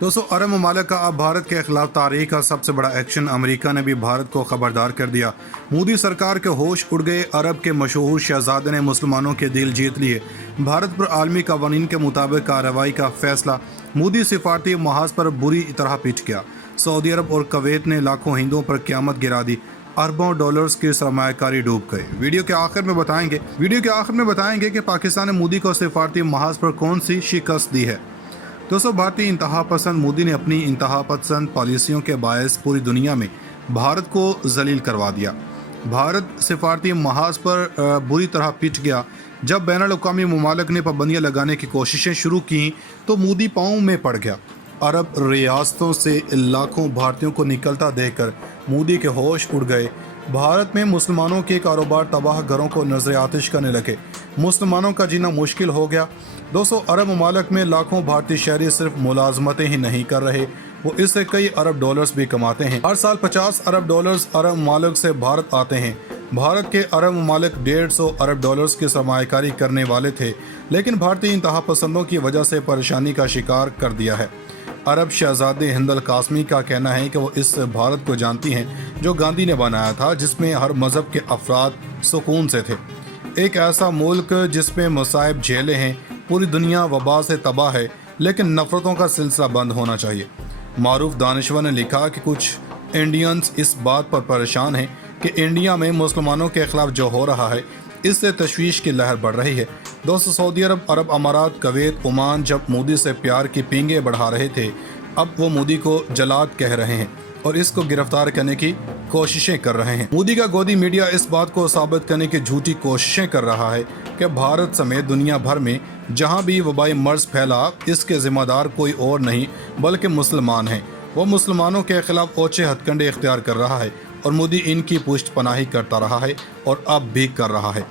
दोस्तों, अरब ममालिक का अब भारत के खिलाफ तारीख का सबसे बड़ा एक्शन। अमेरिका ने भी भारत को खबरदार कर दिया। मोदी सरकार के होश उड़ गए। अरब के मशहूर शहजादे ने मुसलमानों के दिल जीत लिए। भारत पर आलमी कवानीन के मुताबिक कार्रवाई का फैसला। मोदी सिफारती महाज पर बुरी तरह पिट गया। सऊदी अरब और कुवैत ने लाखों हिंदुओं पर क़यामत गिरा दी। अरबों डॉलर्स की सरमायाकारी डूब गए। वीडियो के आखिर में बताएंगे कि पाकिस्तान ने मोदी को सिफारती महाज पर कौन सी शिकस्त दी है। दोस्तों, भारतीय इंतहा पसंद मोदी ने अपनी इंतहा पसंद पॉलिसियों के बायस पूरी दुनिया में भारत को जलील करवा दिया। भारत सिफारती महाज पर बुरी तरह पिट गया। जब बैनुल-अक़वामी ममालिक ने पाबंदियां लगाने की कोशिशें शुरू की तो मोदी पाँव में पड़ गया। अरब रियासतों से लाखों भारतीयों को निकलता देखकर मोदी के होश उड़ गए। भारत में मुसलमानों के कारोबार तबाह, घरों को नजर आतिश करने लगे। मुसलमानों का जीना मुश्किल हो गया। दोस्तों, अरब ममालिक में लाखों भारतीय शहरी सिर्फ मुलाजमतें ही नहीं कर रहे, वो इससे कई अरब डॉलर्स भी कमाते हैं। हर साल 50 अरब डॉलर्स अरब ममालिक से भारत आते हैं। भारत के अरब ममालिक 150 अरब डॉलर्स की सरमायाकारी करने वाले थे, लेकिन भारतीय इंतहा पसंदों की वजह से परेशानी का शिकार कर दिया है। अरब शहजादे हिंद अल कासमी का कहना है कि वो इस भारत को जानती हैं जो गांधी ने बनाया था, जिसमें हर मजहब के अफराद सुकून से थे। एक ऐसा मुल्क जिसमें मसाइब झेले हैं। पूरी दुनिया वबा से तबाह है, लेकिन नफरतों का सिलसिला बंद होना चाहिए। मारूफ दानिशवर ने लिखा कि कुछ इंडियंस इस बात पर परेशान हैं कि इंडिया में मुसलमानों के खिलाफ जो हो रहा है, इससे तशवीश की लहर बढ़ रही है। दोस्तों, सऊदी अरब, अरब अमारात, कुवैत, ओमान जब मोदी से प्यार की पींगे बढ़ा रहे थे, अब वो मोदी को जलाद कह रहे हैं और इसको गिरफ्तार करने की कोशिशें कर रहे हैं। मोदी का गोदी मीडिया इस बात को साबित करने की झूठी कोशिशें कर रहा है कि भारत समेत दुनिया भर में जहां भी वबाई मर्ज फैला, इसके जिम्मेदार कोई और नहीं बल्कि मुसलमान हैं। वो मुसलमानों के खिलाफ ओछे हथकंडे इख्तियार कर रहा है और मोदी इनकी पुष्ट पनाही करता रहा है और अब भी कर रहा है।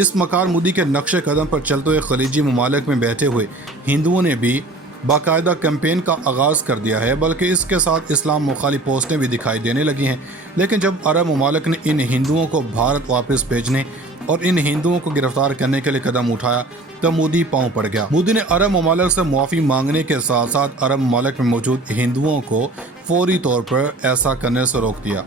इस मकार मोदी के नक्शे कदम पर चलते हुए खलीजी ममालिक में बैठे हुए हिंदुओं ने भी बाकायदा कैंपेन का आगाज़ कर दिया है, बल्कि इसके साथ इस्लाम मुखालिफ पोस्टें भी दिखाई देने लगी हैं। लेकिन जब अरब ममालिक ने इन हिंदुओं को भारत वापस भेजने और इन हिंदुओं को गिरफ्तार करने के लिए कदम उठाया तब मोदी पाँव पड़ गया। मोदी ने अरब ममालिक से मुआफ़ी मांगने के साथ साथ अरब ममालिक में मौजूद हिंदुओं को फौरी तौर पर ऐसा करने से रोक दिया।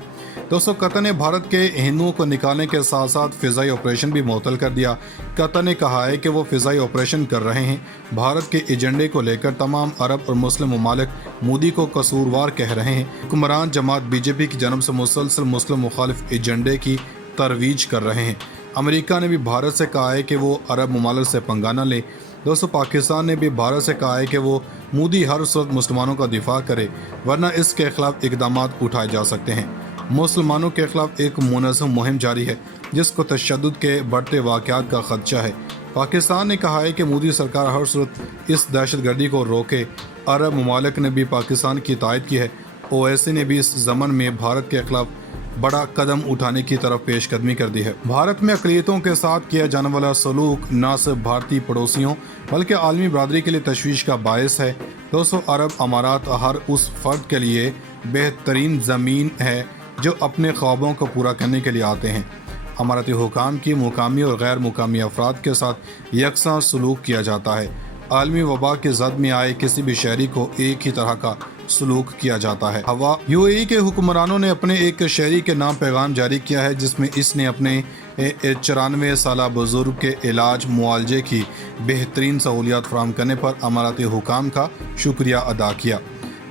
दोस्तों, कतर ने भारत के हिंदुओं को निकालने के साथ साथ फ़िज़ाई ऑपरेशन भी मुअत्तल कर दिया। कतर ने कहा है कि वो फ़िज़ाई ऑपरेशन कर रहे हैं। भारत के एजेंडे को लेकर तमाम अरब और मुस्लिम ममालिक मोदी को कसूरवार कह रहे हैं। हुक्मरान जमात बीजेपी की जन्म से मुसलसल मुस्लिम मुखालिफ एजेंडे की तरवीज कर रहे हैं। अमेरिका ने भी भारत से कहा है कि वो अरब ममालिक से पंगा न ले। दोस्तों, पाकिस्तान ने भी भारत से कहा है कि वो मोदी हर सूरत मुसलमानों का दिफा करे, वरना इसके खिलाफ इकदाम उठाए जा सकते हैं। मुसलमानों के खिलाफ एक मुनज़्ज़म मुहिम जारी है जिसको तशद्दुद के बढ़ते वाक़यात का खदशा है। पाकिस्तान ने कहा है कि मोदी सरकार हर सूरत इस दहशतगर्दी को रोके। अरब ममालिक ने भी पाकिस्तान की तायद की है। ओवैसी ने भी इस ज़मन में भारत के खिलाफ बड़ा कदम उठाने की तरफ पेशकदमी कर दी है। भारत में अक़लियतों के साथ किया जाने वाला सलूक न सिर्फ भारतीय पड़ोसियों बल्कि आलमी बरादरी के लिए तशवीश का बायस है। दोस्तों, अरब अमारात हर उस फर्द के लिए बेहतरीन ज़मीन है जो अपने ख्वाबों को पूरा करने के लिए आते हैं। अमाराती हुकाम की मुकामी और गैर मुकामी अफराद के साथ यकसा सलूक किया जाता है। आलमी वबा के जद में आए किसी भी शहरी को एक ही तरह का सलूक किया जाता है। हवा यूएई के हुक्मरानों ने अपने एक शहरी के नाम पैगाम जारी किया है जिसमें इसने अपने 94 साल बुजुर्ग के इलाज मुआलजे की बेहतरीन सहूलियात फराहम करने पर अमाराती हुकाम का शुक्रिया अदा किया।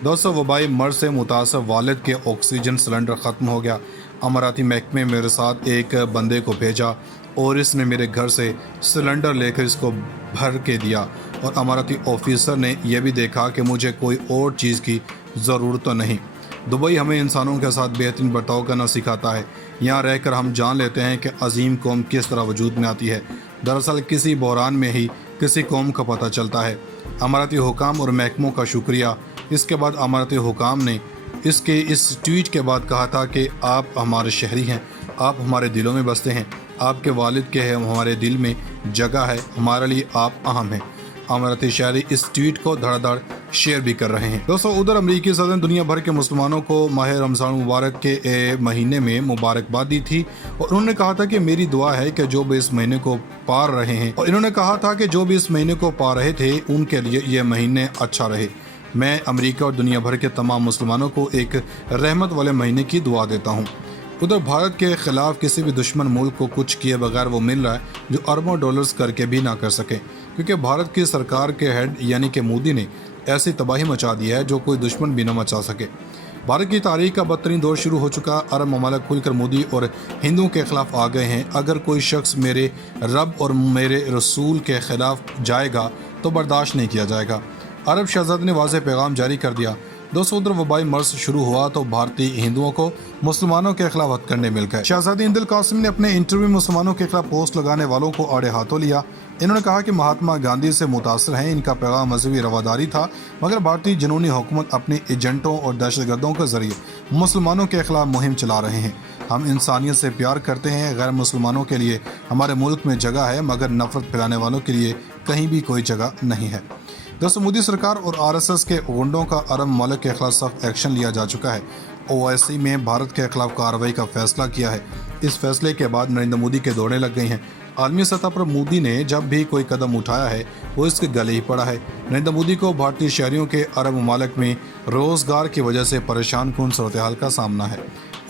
दोस्तों, वबाई मर्ज से मुतासर वालिद के ऑक्सीजन सिलेंडर ख़त्म हो गया। अमाराती महकमे मेरे साथ एक बंदे को भेजा और इसने मेरे घर से सिलेंडर लेकर इसको भर के दिया और अमाराती ऑफिसर ने यह भी देखा कि मुझे कोई और चीज़ की ज़रूरत तो नहीं। दुबई हमें इंसानों के साथ बेहतरीन बर्ताव करना सिखाता है। यहाँ रहकर हम जान लेते हैं कि अजीम कौम किस तरह वजूद में आती है। दरअसल किसी बहरान में ही किसी कौम का पता चलता है। अमाराती हुकाम और महकमों का शुक्रिया। इसके बाद अमाराती हुकाम ने इसके इस ट्वीट के बाद कहा था कि आप हमारे शहरी हैं, आप हमारे दिलों में बसते हैं, आपके वालिद के हैं हमारे दिल में जगह है, हमारे लिए आप अहम हैं। अमाराती शहरी इस ट्वीट को धड़ाधड़ शेयर भी कर रहे हैं। दोस्तों, उधर अमेरिकी सदर ने दुनिया भर के मुसलमानों को माह रमज़ान मुबारक के महीने में मुबारकबाद दी थी और उन्होंने कहा था कि मेरी दुआ है कि जो भी इस महीने को पार रहे हैं, और इन्होंने कहा था कि जो भी इस महीने को पा रहे थे उनके लिए ये महीने अच्छा रहे। میں امریکہ اور دنیا بھر کے تمام مسلمانوں کو ایک رحمت والے مہینے کی دعا دیتا ہوں۔ ادھر بھارت کے خلاف کسی بھی دشمن ملک کو کچھ کیے بغیر وہ مل رہا ہے جو اربوں ڈالرز کر کے بھی نہ کر سکے، کیونکہ بھارت کی سرکار کے ہیڈ یعنی کہ مودی نے ایسی تباہی مچا دی ہے جو کوئی دشمن بھی نہ مچا سکے۔ بھارت کی تاریخ کا بدترین دور شروع ہو چکا۔ عرب ممالک کھل کر مودی اور ہندوؤں کے خلاف آ گئے ہیں۔ اگر کوئی شخص میرے رب اور میرے رسول کے خلاف جائے گا تو برداشت نہیں کیا جائے گا۔ عرب شہزادے نے واضح پیغام جاری کر دیا۔ دوستو، ادھر وبائی مرض شروع ہوا تو بھارتی ہندوؤں کو مسلمانوں کے خلاف ہتھ کنڈے مل گئے۔ شہزادی ہند القاسم نے اپنے انٹرویو میں مسلمانوں کے خلاف پوسٹ لگانے والوں کو آڑے ہاتھوں لیا۔ انہوں نے کہا کہ مہاتما گاندھی سے متاثر ہیں، ان کا پیغام مذہبی رواداری تھا، مگر بھارتی جنونی حکومت اپنے ایجنٹوں اور دہشت گردوں کے ذریعے مسلمانوں کے خلاف مہم چلا رہے ہیں۔ ہم انسانیت سے پیار کرتے ہیں، غیر مسلمانوں کے لیے ہمارے ملک میں جگہ ہے، مگر نفرت پھیلانے والوں کے لیے کہیں بھی کوئی جگہ نہیں ہے۔ دوستو، مودی سرکار اور RSS کے غنڈوں کا عرب ممالک کے خلاف سخت ایکشن لیا جا چکا ہے۔ OIC میں بھارت کے خلاف کارروائی کا فیصلہ کیا ہے۔ اس فیصلے کے بعد نریندر مودی کے دوڑنے لگ گئی ہیں۔ عالمی سطح پر مودی نے جب بھی کوئی قدم اٹھایا ہے وہ اس کے گلے ہی پڑا ہے۔ نریندر مودی کو بھارتی شہریوں کے عرب ممالک میں روزگار کی وجہ سے پریشان کن صورتحال کا سامنا ہے۔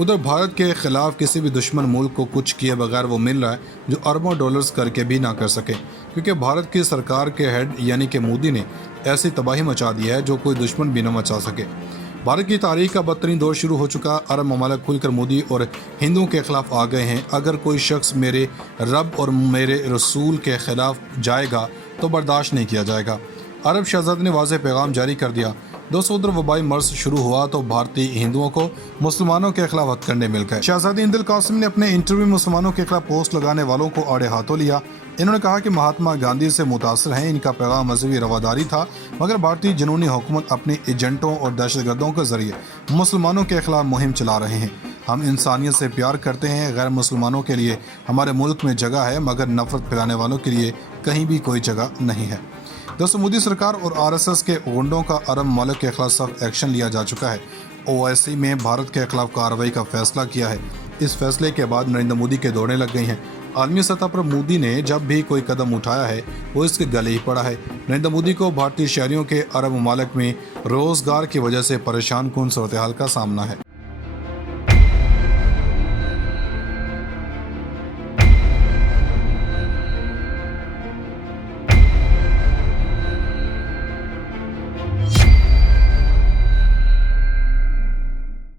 ادھر بھارت کے خلاف کسی بھی دشمن ملک کو کچھ کیے بغیر وہ مل رہا ہے جو اربوں ڈالرز کر کے بھی نہ کر سکے، کیونکہ بھارت کی سرکار کے ہیڈ یعنی کہ مودی نے ایسی تباہی مچا دی ہے جو کوئی دشمن بھی نہ مچا سکے۔ بھارت کی تاریخ کا بدترین دور شروع ہو چکا۔ عرب ممالک کھل کر مودی اور ہندوؤں کے خلاف آ گئے ہیں۔ اگر کوئی شخص میرے رب اور میرے رسول کے خلاف جائے گا تو برداشت نہیں کیا جائے گا۔ عرب شہزادے نے واضح پیغام جاری کر دیا۔ دوستو، ادھر وبائی مرض شروع ہوا تو بھارتی ہندوؤں کو مسلمانوں کے خلاف ہتھ کنڈے مل گئے۔ شہزادی ہند القاسم نے اپنے انٹرویو میں مسلمانوں کے خلاف پوسٹ لگانے والوں کو آڑے ہاتھوں لیا۔ انہوں نے کہا کہ مہاتما گاندھی سے متاثر ہیں، ان کا پیغام مذہبی رواداری تھا، مگر بھارتی جنونی حکومت اپنے ایجنٹوں اور دہشت گردوں کے ذریعے مسلمانوں کے خلاف مہم چلا رہے ہیں۔ ہم انسانیت سے پیار کرتے ہیں، غیر مسلمانوں کے لیے ہمارے ملک میں جگہ ہے، مگر نفرت پھیلانے والوں کے لیے کہیں بھی کوئی جگہ نہیں ہے۔ دوستو، مودی سرکار اور RSS کے غنڈوں کا عرب ممالک کے خلاف سخت ایکشن لیا جا چکا ہے۔ OIC میں بھارت کے خلاف کارروائی کا فیصلہ کیا ہے۔ اس فیصلے کے بعد نریندر مودی کے دوڑنے لگ گئی ہیں۔ عالمی سطح پر مودی نے جب بھی کوئی قدم اٹھایا ہے وہ اس کے گلے ہی پڑا ہے۔ نریندر مودی کو بھارتی شہریوں کے عرب ممالک میں روزگار کی وجہ سے پریشان کن صورتحال کا سامنا ہے۔